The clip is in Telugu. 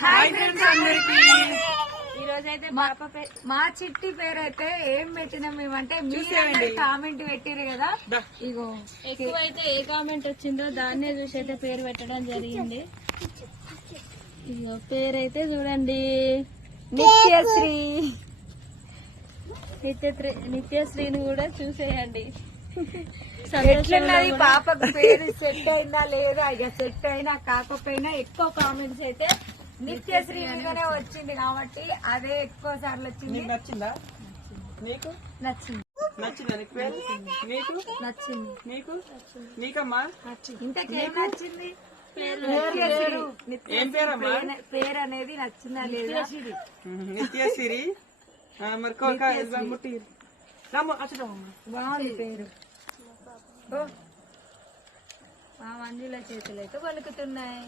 హాయ్ ఫ్రెండ్స్ అందరికి. ఈ రోజైతే మా చిట్టి పేరు అయితే ఏం పెట్టినాం మేమంటే మీరు కామెంట్ పెట్టిరు కదా. ఇగో ఎక్కువైతే ఏ కామెంట్ వచ్చిందో దాన్నే చూసి అయితే పేరు పెట్టడం జరిగింది. ఇగో పేరైతే చూడండి, నిత్యశ్రీ. నిత్యశ్రీని కూడా చూసేయండి. ఎట్లున్నది పాపకు పేరు సెట్ అయిందా లేదా, ఇక సెట్ అయినా కాకపోయినా ఎక్కువ కామెంట్స్ అయితే నిత్యశ్రీ మీదనే వచ్చింది కాబట్టి అదే ఎక్కువ సార్లు వచ్చింది. నచ్చిందా నీకు? నచ్చింది. నచ్చిందా నీకు పేరు? నీకు నచ్చింది. నీకు నీకమ్మా ఇంతకేం నచ్చింది? ఏం పేరమ్మా? పేరు అనేది నచ్చిందా లేదా? నిత్యశ్రీ. మరి బాగుంది పేరు. మా మంజుల చేతులు అయితే పలుకుతున్నాయి.